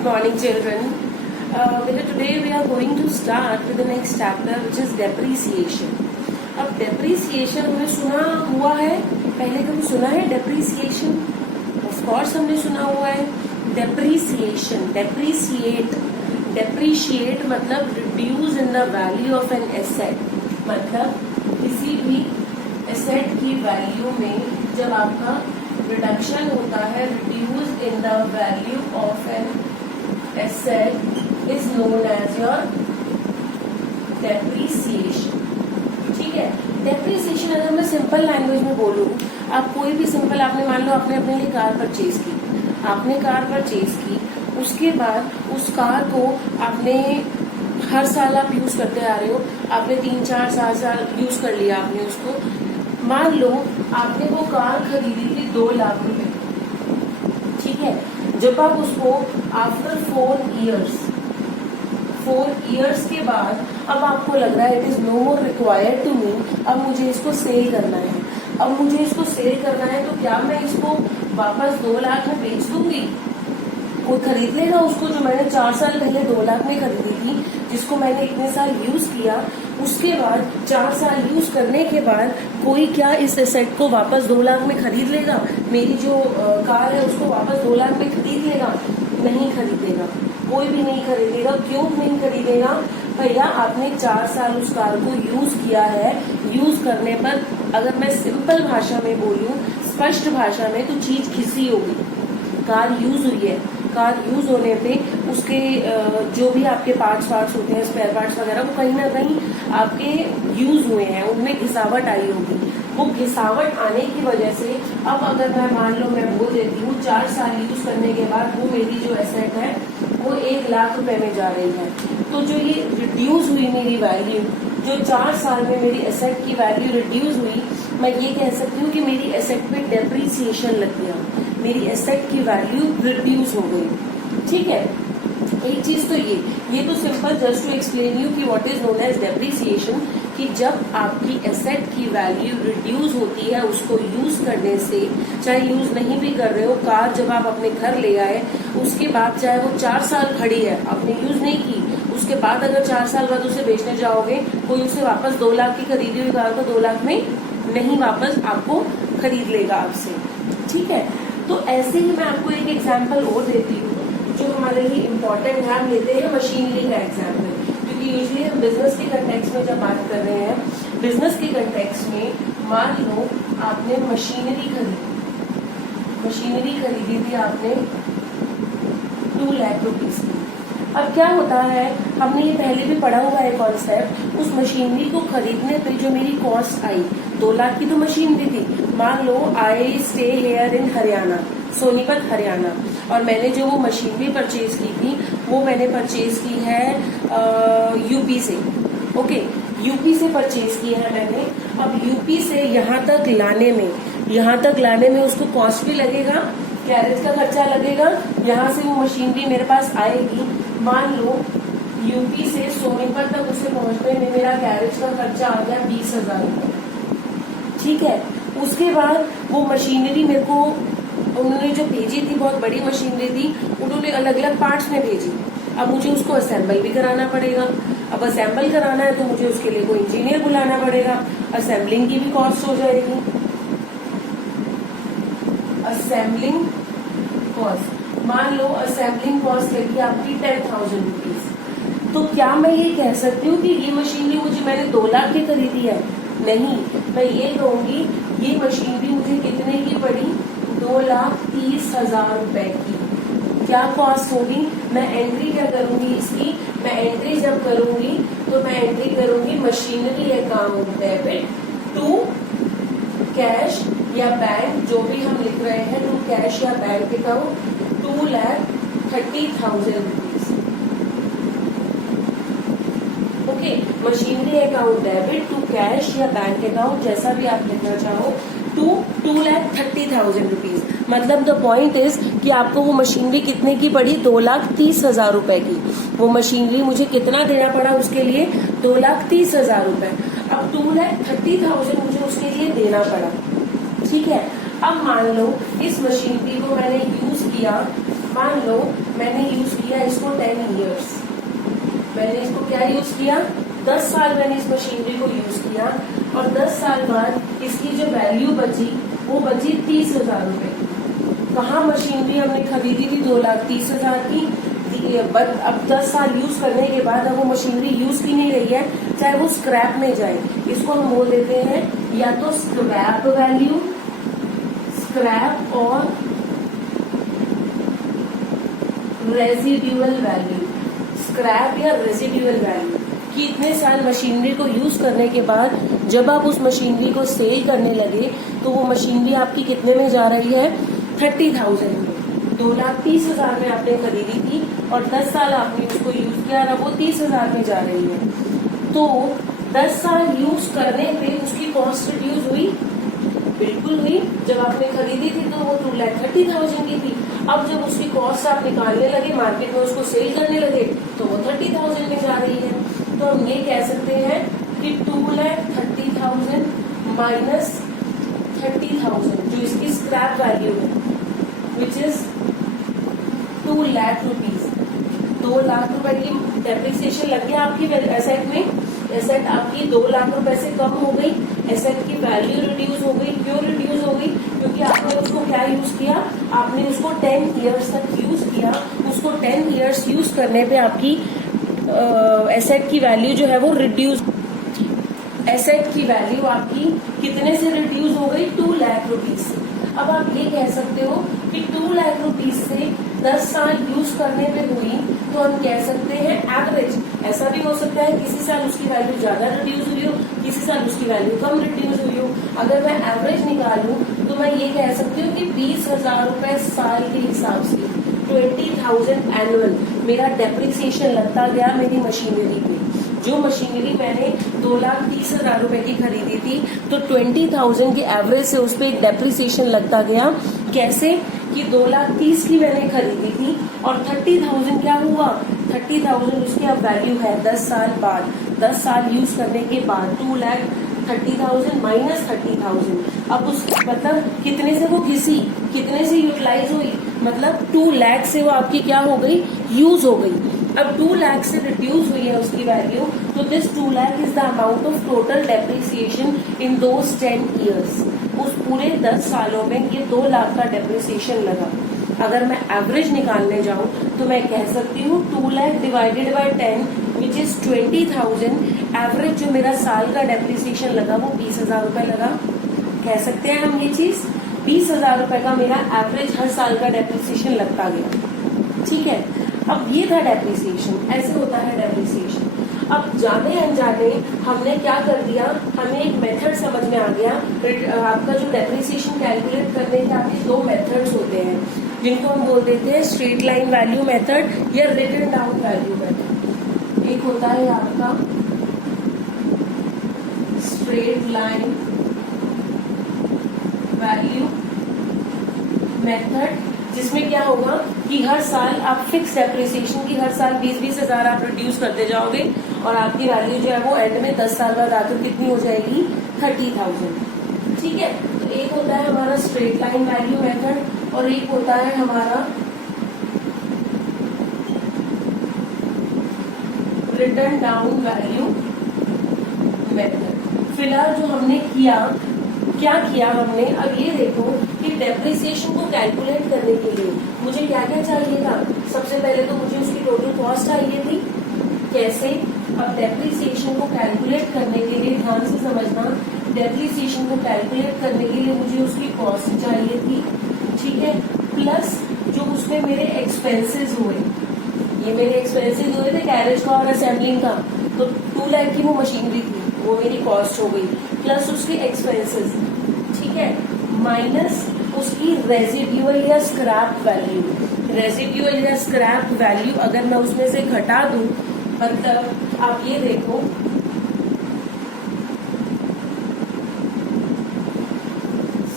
Good morning, children. Today we are going to start with the next chapter, which is depreciation. अब depreciation हमने सुना हुआ है, पहले कभी सुना है depreciation? Of course हमने सुना हुआ है. Depreciation, depreciate मतलब reduce in the value of an asset. मतलब किसी भी asset की value में जब आपका रिडक्शन होता है, reduce in the value of an asset is known as your depreciation. ठीक है. डेप्रिसिएशन अगर मैं सिंपल लैंग्वेज में बोलूँ, आप कोई भी सिंपल, आपने मान लो आपने अपने लिए कार परचेज की, उसके बाद उस कार को आपने हर साल आप यूज करते आ रहे हो, आपने 3-4 साल यूज कर लिया आपने उसको. मान लो आपने वो कार खरीदी थी 2 लाख रुपए, ठीक है. जब आप उसको आफ्टर 4 इयर्स के बाद अब आपको लग रहा है it is no more required to me, अब मुझे इसको सेल करना है, तो क्या मैं इसको वापस 2 लाख में बेच दूंगी? कोई खरीद लेगा उसको, जो मैंने 4 साल पहले 2 लाख में खरीदी थी, जिसको मैंने इतने साल यूज किया. उसके बाद 4 साल यूज करने के बाद कोई क्या इस एसेट को वापस 2 लाख में खरीद लेगा? मेरी जो कार है उसको वापस 2 लाख में खरीद लेगा? नहीं खरीदेगा, कोई भी नहीं खरीदेगा. क्यों नहीं खरीदेगा? भैया आपने 4 साल उस कार को यूज किया है. यूज करने पर अगर मैं सिंपल भाषा में बोलूं, स्पष्ट भाषा में, तो चीज घिसी होगी. कार यूज हुई है, कार यूज होने पे उसके जो भी आपके पार्ट्स होते हैं, स्पेयर पार्ट्स वगैरह, वो कहीं ना कहीं आपके यूज हुए हैं, उनमें घिसावट आई होगी. वो घिसावट आने की वजह से अब अगर मैं बोल देती हूँ 4 साल यूज करने के बाद वो मेरी जो एसेट है वो 1 लाख रुपए में जा रही है, तो जो ये रिड्यूस हुई मेरी वैल्यू, जो 4 साल में मेरी एसेट की वैल्यू रिड्यूस हुई, मैं ये कह सकती हूँ कि मेरी एसेट पे डेप्रिसिएशन लग गया, मेरी एसेट की वैल्यू रिड्यूस हो गई. ठीक है. एक चीज तो ये तो simple just to explain you कि what is known as depreciation, कि जब आपकी एसेट की वैल्यू रिड्यूस होती है उसको यूज करने से, चाहे यूज नहीं भी कर रहे हो, कार जब आप अपने घर ले आए उसके बाद चाहे वो 4 साल खड़ी है, आपने यूज नहीं की, उसके बाद अगर 4 साल बाद उसे बेचने जाओगे, कोई उसे वापस 2 लाख की खरीदी हुई कार को 2 लाख में नहीं वापस आपको खरीद लेगा आपसे. ठीक है. तो ऐसे ही मैं आपको एक एग्जाम्पल और देती हूँ जो हमारे लिए इम्पोर्टेंट है. हम लेते हैं मशीनरी का एग्जाम्पल, क्योंकि यूजली हम बिजनेस के कंटेक्स्ट में जब बात कर रहे हैं, बिजनेस के कंटेक्स्ट में मान लो आपने मशीनरी खरीदी थी आपने 2 लाख रुपीज की. अब क्या होता है, हमने ये पहले भी पढ़ा हुआ है कॉन्सेप्ट. उस मशीनरी को खरीदने पे जो मेरी कॉस्ट आई, 2 लाख की तो मशीनरी थी. मान लो I stay here in Haryana, Sonipat Haryana, और मैंने जो वो मशीनरी परचेज की थी वो मैंने परचेज की है यूपी से. ओके, यूपी से परचेज की है मैंने. अब यूपी से यहाँ तक लाने में उसको कॉस्ट भी लगेगा, कैरेज का खर्चा लगेगा. यहाँ से वो मशीनरी मेरे पास आएगी. मान लो यूपी से सोनीपत तक उसे पहुंचने में मेरा कैरेज का खर्चा आ गया 20,000 रुपए. ठीक है. उसके बाद वो मशीनरी मेरे को उन्होंने जो भेजी थी, बहुत बड़ी मशीनरी थी, उन्होंने अलग अलग पार्ट्स में भेजी. अब मुझे उसको असेंबल भी कराना पड़ेगा. अब असेंबल कराना है तो मुझे उसके लिए कोई इंजीनियर बुलाना पड़ेगा. असेंबलिंग की भी कॉस्ट हो जाएगी. असेंबलिंग कॉस्ट, मान लो असेंबलिंग कॉस्ट लगी आपकी 10,000 रुपीज. तो क्या मैं ये कह सकती हूँ कि ये मशीनरी मैंने 2 लाख की खरीदी है? नहीं, मैं ये कहूंगी ये मशीनरी मुझे कितने की पड़ी? 2,30,000 रुपए की. क्या कॉस्ट होगी? मैं एंट्री क्या करूंगी इसकी? मैं एंट्री जब करूंगी तो मैं एंट्री करूंगी machinery account debit to cash या बैंक, जो भी हम लिख रहे हैं, टू कैश या bank account 2,30,000 rupees. Okay, machinery account debit to cash या बैंक अकाउंट, जैसा भी आप लिखना चाहो, टू 2,30,000 रुपीज. मतलब द पॉइंट इज कि आपको वो मशीनरी कितने की पड़ी? 2,30,000 रुपए की. वो मशीनरी मुझे कितना देना पड़ा उसके लिए? 2,30,000 रुपए. अब 2,30,000 मुझे उसके लिए देना पड़ा. ठीक है. अब मान लो इस मशीनरी को मैंने यूज किया मान लो मैंने यूज किया इसको 10 ईयर्स, मैंने इसको क्या यूज किया, 10 साल मैंने इस मशीनरी को यूज किया, और 10 साल बाद इसकी जो वैल्यू बची वो बची 30,000 रुपए की। कहाँ मशीनरी हमने खरीदी थी 2,30,000 की, बट अब 10 साल यूज करने के बाद अब वो मशीनरी यूज की नहीं रही है, चाहे वो स्क्रैप में जाए, इसको हम बोल देते हैं या तो स्क्रैप वैल्यू, स्क्रैप और रेजिड्यूअल वैल्यू, स्क्रैप या रेजिड्यूअल वैल्यू कि इतने साल मशीनरी को यूज करने के बाद जब आप उस मशीनरी को सेल करने लगे तो वो मशीनरी आपकी कितने में जा रही है, 30,000 में। 2,30,000 में आपने खरीदी थी और 10 साल आपने उसको यूज किया और अब वो 30,000 में जा रही है। तो 10 साल यूज करने पे उसकी कॉस्ट रिड्यूस हुई, बिल्कुल हुई। जब आपने खरीदी थी तो वो 2,30,000 की थी, अब जब उसकी कॉस्ट आप निकालने लगे, मार्केट में उसको सेल करने लगे तो वो 30,000 में जा रही है। तो हम ये कह सकते हैं कि 2,30,000 माइनस 30,000 जो इसकी स्क्रैप वैल्यू है, which is 2 lakh rupees. 2 lakh रुपए की डेप्रिसिएशन लग गया आपकी एसेट में, एसेट आपकी 2 लाख रुपए से कम हो गई, एसेट की वैल्यू रिड्यूस हो गई। क्यों रिड्यूस हो गई? क्योंकि आपने उसको क्या यूज किया, आपने उसको 10 ईयर्स तक यूज किया। उसको 10 ईयर्स यूज करने पे आपकी एसेट की वैल्यू जो है वो रिड्यूस, एसेट की वैल्यू आपकी कितने से रिड्यूस हो गई, 2 लाख रुपीज से। अब आप ये कह सकते हो कि 2 लाख रुपीज से 10 साल यूज करने पे हुई, तो हम कह सकते हैं एवरेज। ऐसा भी हो सकता है किसी साल उसकी वैल्यू ज्यादा रिड्यूस हुई हो, किसी साल उसकी वैल्यू कम रिड्यूस हुई हो। अगर मैं एवरेज निकालूं तो मैं ये कह सकती हूँ कि 20,000 रुपए साल के हिसाब से 20,000 एनुअल मेरा डेप्रिसिएशन लगता गया मेरी मशीनरी पे। जो मशीनरी मैंने 2,30,000 रुपए की खरीदी थी तो 20,000 के एवरेज से उस पर एक डेप्रिसिएशन लगता गया। कैसे कि 2,30,000 की मैंने खरीदी थी और 30,000 क्या हुआ, 30,000 उसकी अब वैल्यू है 10 साल बाद, 10 साल यूज करने के बाद 2,30,000 माइनस 30,000। अब उस मतलब कितने से वो घिसी, कितने से यूटिलाइज हुई, मतलब 2 लाख से वो आपकी क्या हो गई, यूज हो गई। अब 2 लाख से रिड्यूस हुई है उसकी वैल्यू, तो this 2 lakh is the amount of total depreciation in those 10 years. उस पूरे 10 सालों में ये 2 लाख का डेप्रिसिएशन लगा। अगर मैं एवरेज निकालने जाऊं तो मैं कह सकती हूँ 2 lakh divided by 10 which is 20,000। Average जो मेरा साल का डेप्रिसिएशन लगा वो 20,000 रुपए लगा। कह सकते हैं हम ये चीज, 20,000 रुपए का मेरा एवरेज हर साल का डेप्रिसिएशन लगता गया। ठीक है, अब ये था डेप्रिसिएशन, ऐसे होता है डेप्रिसिएशन। अब जाने अनजाने हमने क्या कर दिया, हमें एक मेथड समझ में आ गया। आपका जो डेप्रिसिएशन कैलकुलेट करने के आपके 2 मेथड्स होते हैं जिनको हम बोल देते हैं स्ट्रेट लाइन वैल्यू मेथड या रिटन डाउन वैल्यू मेथड। एक होता है आपका स्ट्रेट लाइन वैल्यू मेथड, जिसमें क्या होगा कि हर साल आप फिक्स डेप्रिसिएशन की हर साल 20-20 हजार आप रिड्यूस करते जाओगे और आपकी वैल्यू जो है वो एंड में 10 साल बाद आकर कितनी हो जाएगी, 30,000। ठीक है, तो एक होता है हमारा स्ट्रेट लाइन वैल्यू मेथड और एक होता है हमारा रिटन डाउन वैल्यू मेथड। फिलहाल जो हमने क्या किया हमने, अब ये देखो कि डेप्रिसिएशन को कैलकुलेट करने के लिए मुझे क्या क्या चाहिए था। सबसे पहले तो मुझे उसकी टोटल कॉस्ट चाहिए थी। कैसे? अब डेप्रिसिएशन को कैलकुलेट करने के लिए ध्यान से समझना, डेप्रिसिएशन को कैलकुलेट करने के लिए मुझे उसकी कॉस्ट चाहिए थी। ठीक है, प्लस जो उसमें मेरे एक्सपेंसेस हुए, ये मेरे एक्सपेंसेस हुए थे कैरेज का और असेंबलिंग का, तो 2 लाख की वो मशीनरी थी, वो मेरी कॉस्ट हो गई, प्लस उसके एक्सपेंसेस। ठीक है, माइनस उसकी रेजिड्यूअल या स्क्रैप वैल्यू। रेजिड्यूअल या स्क्रैप वैल्यू अगर मैं उसमें से घटा दूं, मतलब आप ये देखो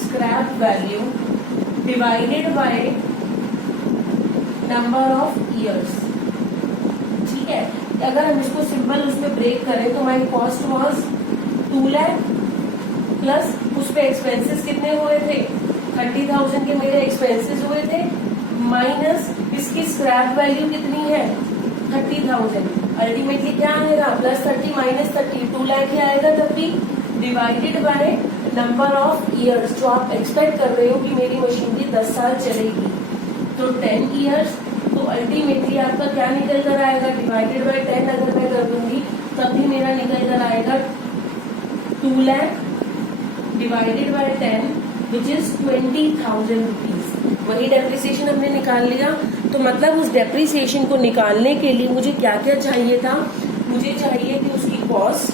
scrap value divided by number of years. ठीक है, अगर हम इसको सिंपल उसमें ब्रेक करें तो my cost was 2 lakh plus उस पे एक्सपेंसेस कितने हुए थे, 30,000 के मेरे एक्सपेंसेस हुए थे, माइनस इसकी स्क्रैप वैल्यू कितनी है 30,000। अल्टीमेटली क्या आएगा +30 -30 2 लाख ही आएगा तब भी, divided by number of years जो आप एक्सपेक्ट कर रहे हो कि मेरी मशीनरी 10 साल चलेगी, तो 10 ईयर्स। तो अल्टीमेटली आपका क्या निकल कर आएगा, डिवाइडेड बाय 10 अगर मैं कर दूंगी तब भी मेरा निकल कर आएगा 2 lakh divided by 10 which is 20,000 rupees. वही डेप्रिसिएशन हमने निकाल लिया। तो मतलब उस डेप्रिसिएशन को निकालने के लिए मुझे क्या क्या चाहिए था, मुझे चाहिए थी उसकी कॉस्ट,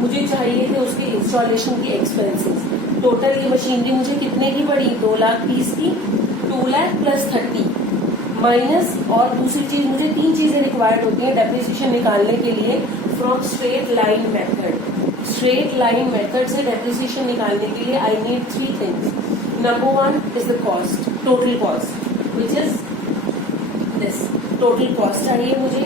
मुझे चाहिए थे उसके इंस्टॉलेशन की एक्सपेंसेस। टोटल ये मशीनरी मुझे कितने की पड़ी 2,30,000 की, 2 लाख प्लस 30 माइनस, और दूसरी चीज मुझे 3 चीजें रिक्वायर्ड होती हैं डेप्रिसिएशन निकालने के लिए from straight line method. Straight line method से डेप्रिसिएशन निकालने के लिए I need 3 things. Number 1 is the cost, total cost which is this, total cost चाहिए मुझे।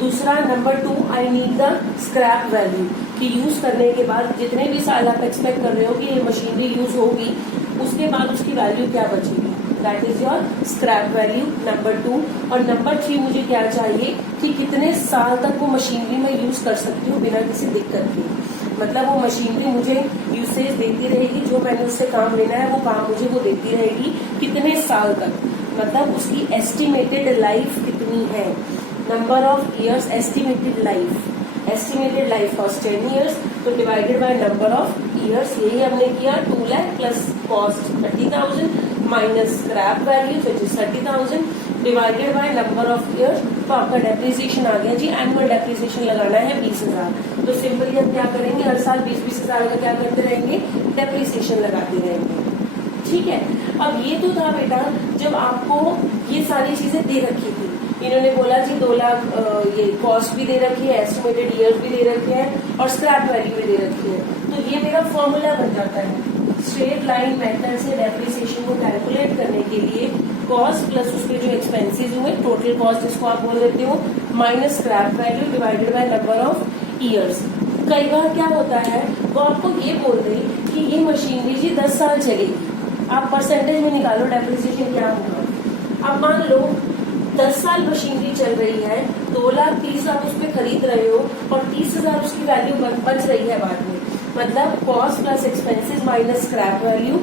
दूसरा number 2 I need the scrap value, कि यूज करने के बाद जितने भी साल आप एक्सपेक्ट कर रहे हो कि ये मशीनरी यूज होगी उसके बाद उसकी वैल्यू क्या बचेगी, that is your scrap value number 2। और नंबर 3 मुझे क्या चाहिए कि कितने साल तक वो मशीनरी मैं यूज कर सकती हूँ बिना किसी दिक्कत के, मतलब वो मशीनरी मुझे यूसेज देती रहेगी, जो मैंने उससे काम लेना है वो काम मुझे वो देती रहेगी कितने साल तक, मतलब उसकी एस्टिमेटेड लाइफ कितनी है, number of years estimated life for 10 years, तो divided by number of years, यही हमने किया। 2 lakh plus cost 30,000 minus scrap value which is 30,000 divided by number of years, तो आपका डेप्रिसिएशन आ गया जी। एनुअल डेप्रिसिएशन लगाना है 20,000, तो सिंपली हम क्या करेंगे हर साल 20-20 हजार का क्या करते रहेंगे, डेप्रिसिएशन लगाते रहेंगे। ठीक है, अब ये तो था बेटा जब आपको ये सारी चीजें दे रखी थी, इन्होंने बोला जी 2 लाख ये कॉस्ट भी दे रखी है, एस्टिमेटेड ईयर्स भी दे रखे हैं और स्क्रैप वैल्यू भी दे रखी है, तो ये मेरा फॉर्मूला बन जाता है। स्ट्रेट लाइन मेथड से डेप्रिसिएशन को कैलकुलेट करने के लिए कॉस्ट प्लस उसके जो एक्सपेंसेस हुए, टोटल कॉस्ट जिसको आप बोल देते हो, minus scrap value divided by number of years. कई बार क्या होता है वो आपको ये बोल दे कि ये मशीनरी जी 10 साल चलेगी, आप परसेंटेज में निकालो डेप्रिसिएशन क्या होगा। अब मान लो 10 साल मशीनरी चल रही है, 2,30,000 आप उस पर खरीद रहे हो और 30,000 उसकी वैल्यू बच रही है बाद में, मतलब cost plus expenses minus scrap value.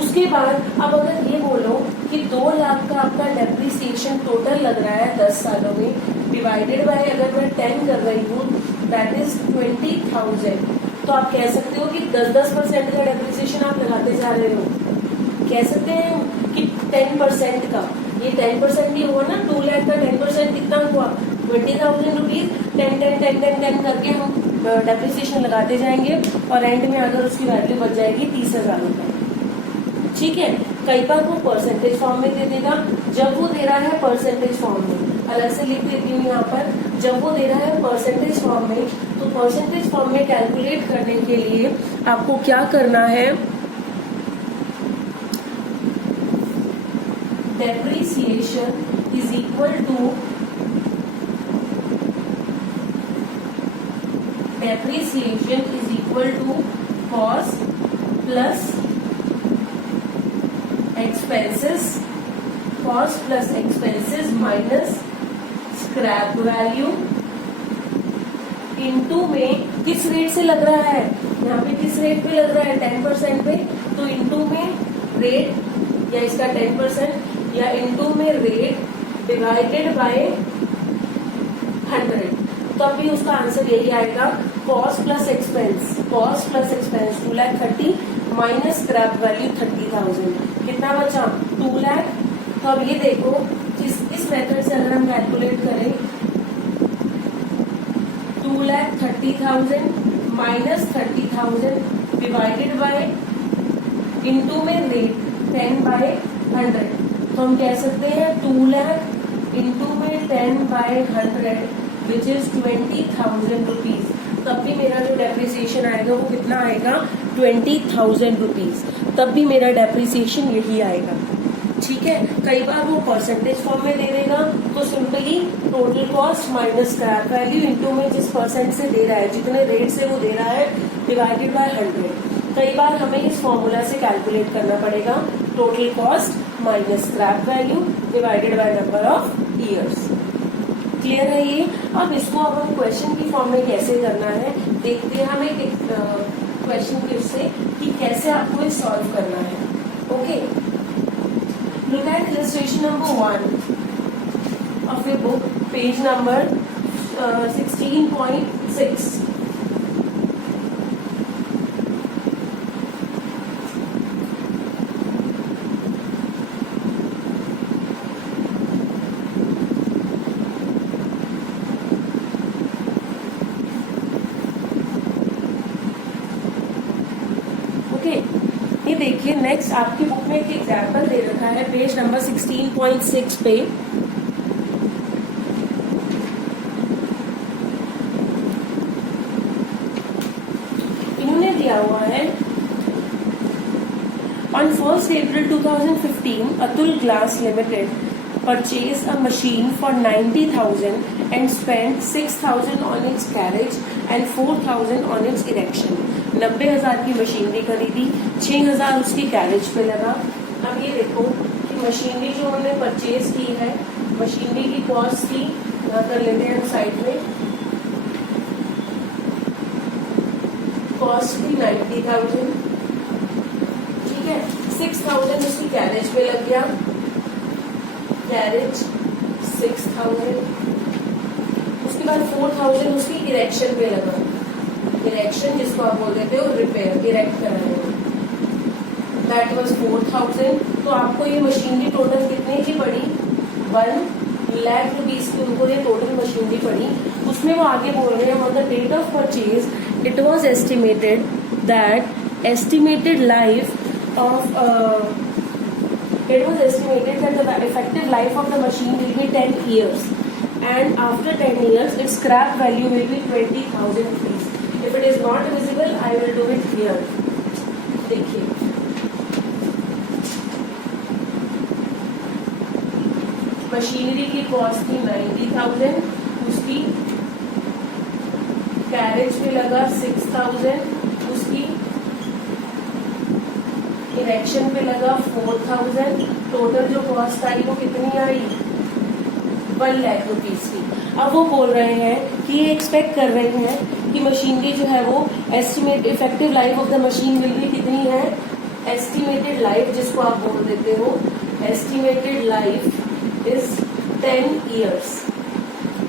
उसके बाद अब अगर ये बोलो कि 2 लाख का आपका डेप्रिसिएशन टोटल लग रहा है 10 सालों में, डिवाइडेड बाय अगर मैं 10 कर रही हूँ दैट इज 20,000, तो आप कह सकते हो कि 10% का डेप्रिसिएशन आप लगाते जा रहे हो, कह सकते हैं कि 10% का, ये 10% ही हुआ ना, 2 लाख का 10% कितना हुआ 20,000 रुपीज, 10 करके हम डेप्रिसिएशन लगाते जाएंगे और एंड में अगर उसकी वैल्यू बच जाएगी 30,000 रुपए। ठीक है, कई बार वो परसेंटेज फॉर्म में दे देगा, जब वो दे रहा है परसेंटेज फॉर्म में, अलग से लिख देती हूँ यहाँ पर, जब वो दे रहा है परसेंटेज फॉर्म में, तो परसेंटेज फॉर्म में कैलकुलेट करने के लिए आपको क्या करना है, depreciation is equal to cost plus expenses minus scrap value into में किस रेट से लग रहा है, यहाँ पे किस रेट पे लग रहा है 10% पे, तो इनटू में रेट या इसका 10% या इनटू में रेट डिवाइडेड बाय 100, तो अभी उसका आंसर यही आएगा cost plus expense 2,30,000 minus scrap value 30,000, कितना बचा 2 लाख। तो अब ये देखो इस मेथड से अगर हम कैलकुलेट करें 2,30,000 माइनस 30,000 डिवाइडेड बाय इनटू में रेट 10/100, तो हम कह सकते हैं 2 लाख इंटू में 10/100 विच इज 20,000 रुपीज, तब भी मेरा जो डेप्रिसिएशन आएगा वो कितना आएगा 20,000 रुपीज, तब भी मेरा डेप्रिसिएशन यही आएगा। ठीक है, कई बार वो परसेंटेज फॉर्म में दे देगा, तो simply total cost minus scrap value into में जिस परसेंट से दे रहा है, जितने रेट से वो दे रहा है डिवाइडेड बाय 100, कई बार हमें इस फॉर्मूला से कैलकुलेट करना पड़ेगा, total cost minus scrap value divided by number of years. Clear है ये? अब इसको अब हम क्वेश्चन की फॉर्म में कैसे करना है देखते हैं हम एक क्वेश्चन के उससे कि कैसे आपको ये सॉल्व करना है। Okay, look at illustration number 1 of your book, page number 16.6। ये देखिए, नेक्स्ट आपकी बुक में एक एग्जाम्पल दे रखा है पेज नंबर 16.6 पे। इन्होंने दिया हुआ है, on 1st April 2015 Atul glass limited purchased a machine for 90,000 and spent 6,000 on its carriage and 4,000 on its erection। 90,000 की मशीनरी खरीदी, 6,000 उसकी कैरेज पे लगा। अब ये देखो कि मशीनरी जो हमने परचेज की है, मशीनरी की कॉस्ट थी, यहाँ कर लेते हैं साइड में, कॉस्ट थी 90,000, ठीक है। 6,000 उसकी कैरेज पे लग गया, कैरेज 6,000, उसके बाद 4,000 उसकी इरेक्शन पे लगा, इरेक्शन जिसको आप बोल देते हो रिपेयर, इरेक्ट कराने, दैट वाज 4,000। तो आपको ये मशीनरी टोटल कितने की पड़ी? 1 लाख रुपीज की उनको ये टोटल मशीनरी पड़ी। उसमें वो आगे बोल रहे हैं, on the date of purchase it was estimated that estimated life of it was estimated that the effective life of the machine will be 10 years and after 10 years its scrap value will be 20,000 rupees। if it is not visible I will do it here। देखिए, machinery की cost थी 90,000, उसकी carriage पे लगा 6,000, उसकी erection पे लगा 4,000, total जो कॉस्ट आई वो कितनी आई? 1 लाख रुपीज की। अब वो बोल रहे हैं कि ये एक्सपेक्ट कर रहे हैं कि मशीनरी जो है वो estimate effective life of the machine will be कितनी है? एस्टिमेटेड लाइफ जिसको आप बोल देते हो, estimated life is 10 years,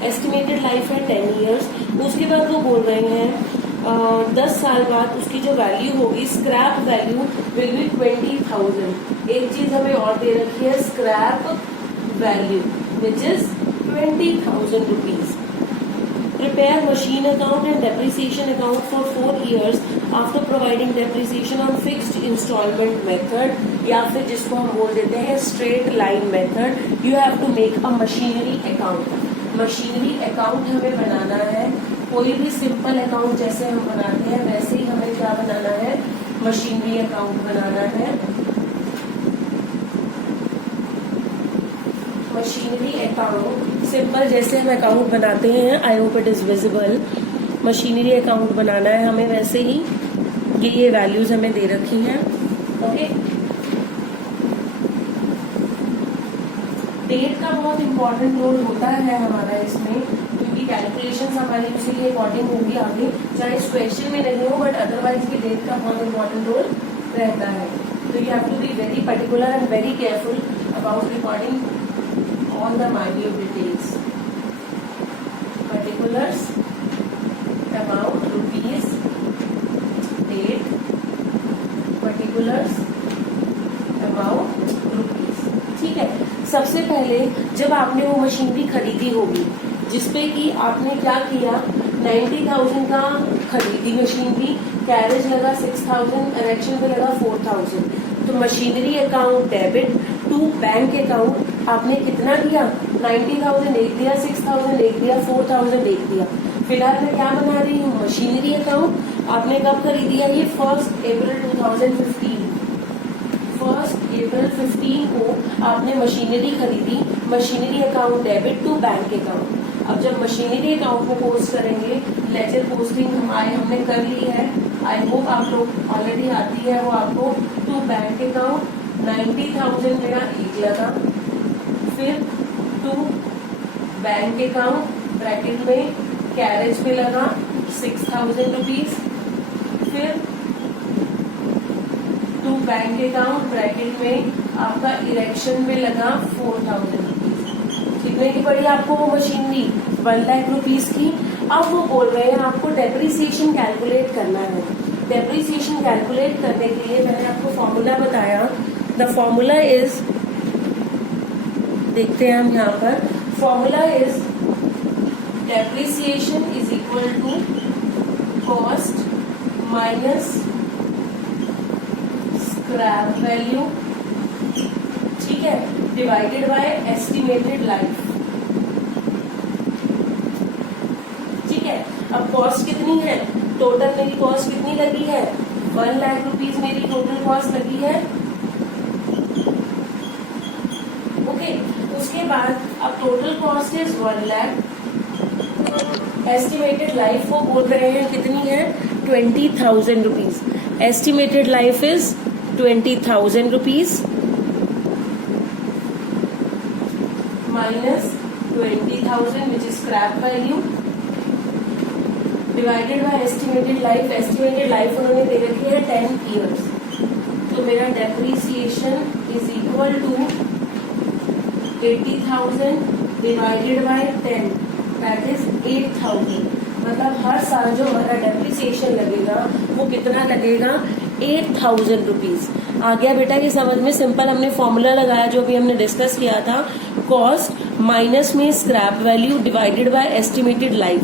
estimated life है 10 ईयर्स। उसके बाद वो बोल रहे हैं 10 साल बाद उसकी जो वैल्यू होगी, स्क्रैप वैल्यू विल बी 20,000। एक चीज हमें और दे रखी है, scrap value which is 20,000 rupees. Prepare machine account and depreciation account for 4 years after providing depreciation on fixed instalment method, या फिर जिसको हम बोल देते हैं straight line method. You have to make a machinery account. Machinery account हमें बनाना है, कोई भी सिंपल अकाउंट जैसे हम बनाते हैं वैसे ही हमें क्या बनाना है? मशीनरी अकाउंट बनाना है। मशीनरी अकाउंट सिंपल जैसे हम अकाउंट बनाते हैं, I hope it is visible. Machinery account बनाना है हमें वैसे ही, ये वैल्यूज हमें दे रखी हैं। ओके, डेट का बहुत इंपॉर्टेंट रोल होता है हमारा इसमें, क्योंकि कैलकुलेशंस हमारी उसी के अकॉर्डिंग होगी आगे, चाहे इस क्वेश्चन में नहीं हो बट अदरवाइज भी डेट का बहुत इंपॉर्टेंट रोल रहता है। तो you have to be very particular and very careful about recording all the minute details. Particulars about rupees, date, particulars about rupees. ठीक है, सबसे पहले जब आपने वो मशीनरी खरीदी होगी जिसपे कि आपने क्या किया, 90,000 का खरीदी मशीनरी, कैरेज लगा 6,000, इरेक्शन पे लगा 4,000, तो machinery account debit to bank account आपने कितना दिया? 90,000 एक दिया, 6,000 एक दिया, 4,000 एक दिया। फिलहाल मैं क्या बना रही हूँ? Machinery account. आपने कब खरीदी है ये? 1 अप्रैल 2015। 1 अप्रैल 15 को आपने मशीनरी खरीदी, machinery account debit to bank account. अब जब मशीनरी अकाउंट में पोस्ट करेंगे, लेजर पोस्टिंग हमने कर ली है, आई होप आप लोग ऑलरेडी आती है वो आपको। टू बैंक अकाउंट 90,000 मेरा एक लगा, फिर टू बैंक अकाउंट ब्रैकेट में कैरेज पे लगा 6,000 रुपीज, फिर टू बैंक अकाउंट ब्रैकेट में आपका इरेक्शन में लगा 4,000 रुपीज। कितने की पड़ी आपको वो मशीनरी? 1 लाख रुपीज की। अब वो बोल रहे हैं आपको डेप्रिसिएशन कैलकुलेट करना है। डेप्रिसिएशन कैलकुलेट करने के लिए मैंने आपको फॉर्मूला बताया। द फॉर्मूला इज, देखते हैं हम यहाँ पर, formula is depreciation is equal to cost minus scrap value, ठीक है, डिवाइडेड बाय एस्टिमेटेड लाइफ। ठीक है, अब कॉस्ट कितनी है? टोटल मेरी कॉस्ट कितनी लगी है? 1 लाख रुपीज मेरी टोटल कॉस्ट लगी है। ओके, उसके बाद अब total cost is 1 lakh, estimated life वो बोल रहे हैं कितनी है? 20,000 rupees. Estimated life is 20,000 rupees minus 20,000 which is scrap value divided by estimated life. Estimated life उन्होंने दे रखी है 10 ईयर्स, तो मेरा depreciation is equal to 80,000 divided by 10, that is 8,000। मतलब हर साल जो हमारा डेप्रिसिएशन लगेगा वो कितना लगेगा? 8,000 रुपीज। आ गया बेटा ये समझ में? सिंपल हमने फॉर्मूला लगाया जो भी हमने डिस्कस किया था, कॉस्ट माइनस में scrap value divided by estimated life.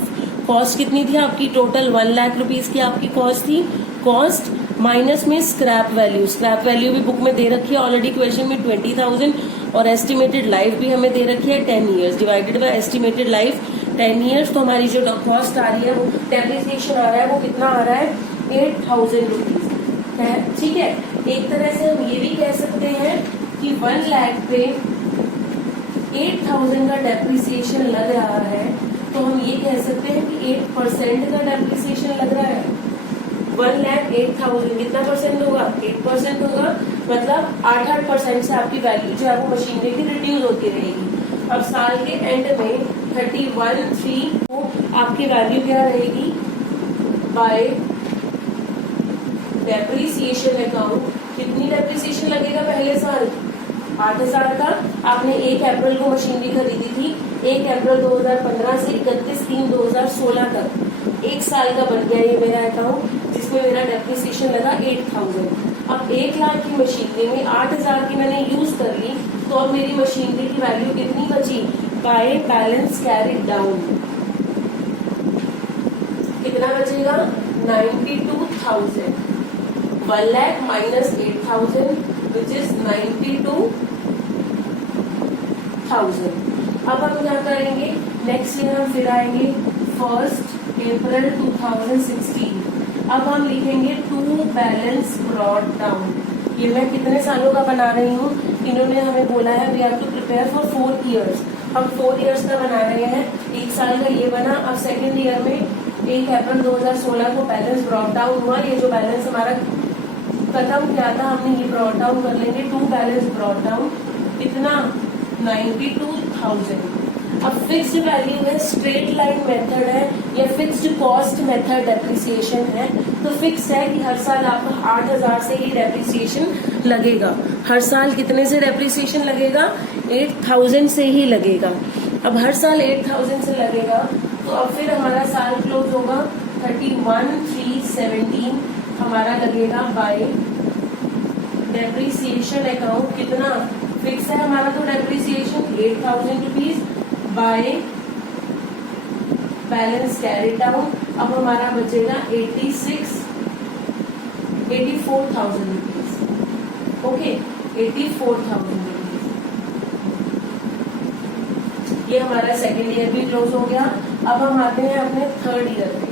Cost कितनी थी आपकी? टोटल 1 लाख रुपीज की आपकी कॉस्ट थी। कॉस्ट माइनस में स्क्रैप वैल्यू, स्क्रैप वैल्यू भी बुक में दे रखी है ऑलरेडी क्वेश्चन में 20,000, और एस्टिमेटेड लाइफ भी हमें दे रखी है 10 years, divided by estimated life 10 years. तो हमारी जो कॉस्ट आ रही है, वो डेप्रिसिएशन आ रहा है, वो कितना आ रहा है? 8,000 रुपीज। ठीक है, एक तरह से हम ये भी कह सकते हैं कि 1 लाख पे 8,000 का डेप्रिसिएशन लग रहा है, तो हम ये कह सकते हैं कि 8% का डेप्रिसिएशन लग रहा है। 1 लाख 8,000 कितना परसेंट होगा? 8% होगा। मतलब 8% से आपकी वैल्यू जो है वो मशीनरी की रिड्यूस होती रहेगी। अब साल के एंड में 31/3 को आपकी वैल्यू क्या रहेगी? बाय डेप्रिसिएशन अकाउंट कितनी डेप्रिसिएशन लगेगा पहले साल? 8,000 का। आपने 1 अप्रैल को मशीनरी खरीदी थी, 1 अप्रैल 2015 से 31/3/2016 तक 1 साल का बन गया ये मेरा अकाउंट, जिसमें मेरा डेप्रिसिएशन लगा 8,000। अब 1 लाख की मशीनरी में 8,000 की मैंने यूज कर ली, तो अब मेरी मशीनरी की वैल्यू कितनी बची? बाय बैलेंस कैरिड डाउन कितना बचेगा? 92,000। 1 लाख माइनस 8,000 विच इज 92,000। अब हम क्या करेंगे? नेक्स्ट ईयर हम फिर आएंगे 1 अप्रैल 2016। अब हम लिखेंगे टू बैलेंस ब्रॉट डाउन। ये मैं कितने सालों का बना रही हूँ? इन्होंने हमें बोला है we have to prepare for 4 years. हम 4 ईयर्स का बना रहे हैं। 1 साल का ये बना। अब सेकेंड ईयर में 1 अप्रैल 2016 को बैलेंस ब्रॉट डाउन हुआ। ये जो बैलेंस हमारा खत्म किया था हमने, ये ब्रॉट डाउन कर लेंगे। टू बैलेंस ब्रॉट डाउन कितना? 92,000। अब फिक्स्ड वैल्यू है, स्ट्रेट लाइन मेथड है या फिक्स्ड कॉस्ट मेथड डेप्रिसिएशन है, तो फिक्स है कि हर साल आपको 8,000 से ही डेप्रिसिएशन लगेगा। हर साल कितने से डेप्रिसिएशन लगेगा? 8,000 से ही लगेगा। अब हर साल 8,000 से लगेगा, तो अब फिर हमारा साल क्लोज होगा 31/3/17 हमारा लगेगा बाय डेप्रिसिएशन अकाउंट। कितना फिक्स है हमारा? तो depreciation 8,000 rupees by balance carry down. अब हमारा बचेगा 84,000 रुपीज। Okay, 84,000 rupees. ये हमारा सेकेंड ईयर भी क्लोज हो गया। अब हम आते हैं अपने थर्ड ईयर में।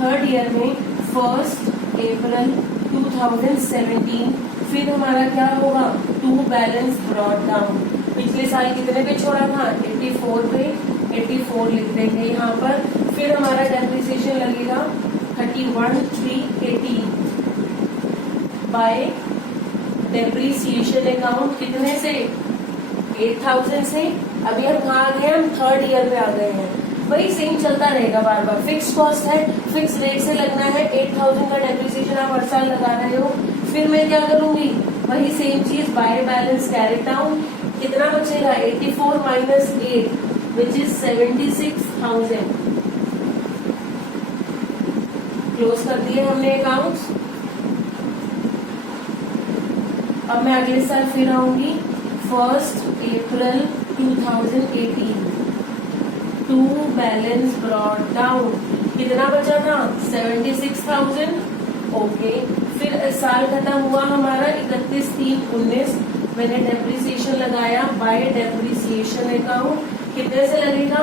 थर्ड ईयर में 1 अप्रैल 2017 फिर हमारा क्या होगा? To balance brought down. पिछले साल कितने पे छोड़ा था? 84 पे। 84 लिख देंगे यहाँ पर। फिर हमारा डेप्रिसिएशन लगेगा 31,380 बाय डेप्रिसिएशन अकाउंट कितने से 8,000 से। अभी हम कहाँ आ गए, हम थर्ड ईयर में आ गए हैं। वही सेम चलता रहेगा बार बार। फिक्स कॉस्ट है, फिक्स रेट से लगना है। 8,000 का डेप्रिसिएशन आप हर साल लगा रहे हो। फिर मैं क्या करूंगी, वही सेम चीज बाय बैलेंस कैरी डाउन। कितना बचेगा 84 माइनस 8 विच इज 76,000। क्लोज कर दिए हमने अकाउंट्स। अब मैं अगले साल फिर आऊंगी 1 अप्रैल 2018 टू बैलेंस ब्रॉट डाउन। कितना बचा था 76,000। ओके, फिर साल खत्म हुआ हमारा 31/3/19। मैंने डेप्रिसिएशन लगाया बाय डेप्रिसिएशन अकाउंट। कितने से लगेगा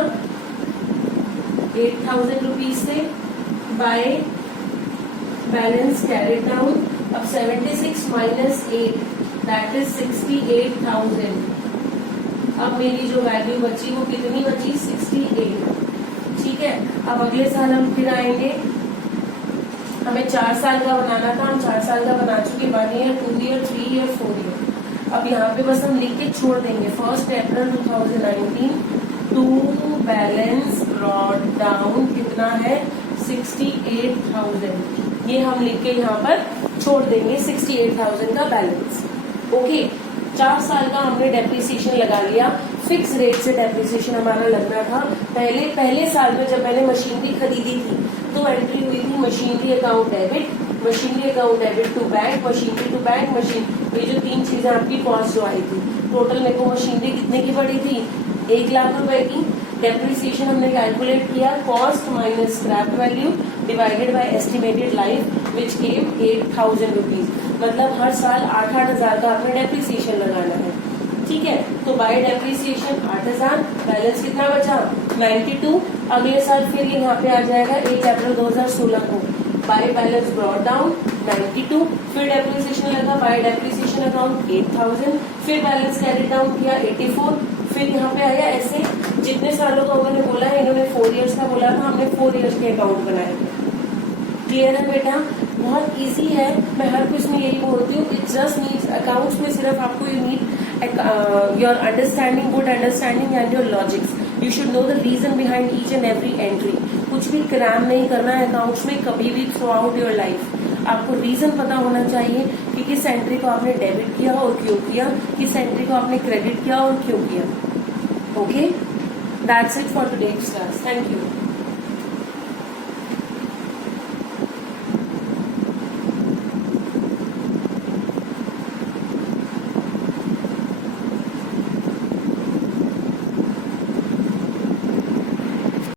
8,000 रुपीज से बाय बैलेंस कैरी डाउन। अब 76 माइनस 8 दैट इज 68,000। अब मेरी जो वैल्यू बची वो कितनी बची 68। ठीक है, अब अगले साल हम फिर आएंगे। हमें 4 साल का बनाना था, हम 4 साल का बना चुके। 1 ईयर, 2 ईयर, 3 ईयर, 4 ईयर। अब यहाँ पे बस हम लिख के छोड़ देंगे 1 अप्रैल 2019 टू बैलेंस ब्रॉट डाउन कितना है 68,000। ये हम लिख के यहाँ पर छोड़ देंगे 68,000 का बैलेंस। ओके, 4 साल का हमने डेप्रिसिएशन लगा लिया। फिक्स रेट से डेप्रिसिएशन हमारा लगना था। पहले साल में जब मैंने मशीनरी खरीदी थी तो एंट्री हुई थी machinery account debit, machinery account debit to bank, machinery to bank, machine. ये जो 3 चीजें आपकी कॉस्ट जो आई थी, टोटल मेरे को मशीनरी कितने की पड़ी थी 1 लाख रुपए की। डेप्रिसिएशन हमने कैलकुलेट किया cost minus scrap value divided by estimated life which came 8,000 rupees. मतलब हर साल 8-8 हजार का आपने डेप्रिसिएशन लगाना है। ठीक है, तो बाय डेप्रिसिएशन 8,000, बैलेंस कितना बचा 92। अगले साल फिर यहाँ पे आ जाएगा 1 अप्रैल 2016 को बाय बैलेंस ब्रॉट डाउन 92। फिर डेप्रिसिएशन लगा बाय डेप्रिसिएशन अकाउंट 8,000। फिर बैलेंस कैरी डाउन किया 84। फिर यहाँ पे आया ऐसे जितने सालों का उन्होंने बोला है, इन्होंने 4 इयर्स का बोला था, हमने 4 इयर्स के अकाउंट बनाए। क्लियर है बेटा, बहुत इजी है। मैं हर कुछ में यही बोलती हूँ, इट जस्ट नीड्स अकाउंट्स में सिर्फ आपको you need your understanding, good understanding and your logics. You should know the reason behind each and every entry. कुछ भी क्रैम नहीं करना है अकाउंट्स में कभी भी थ्रू आउट योर लाइफ। आपको रीजन पता होना चाहिए कि किस एंट्री को आपने डेबिट किया और क्यों किया, किस एंट्री को आपने क्रेडिट किया और क्यों किया। Okay, that's it for today's class. Thank you.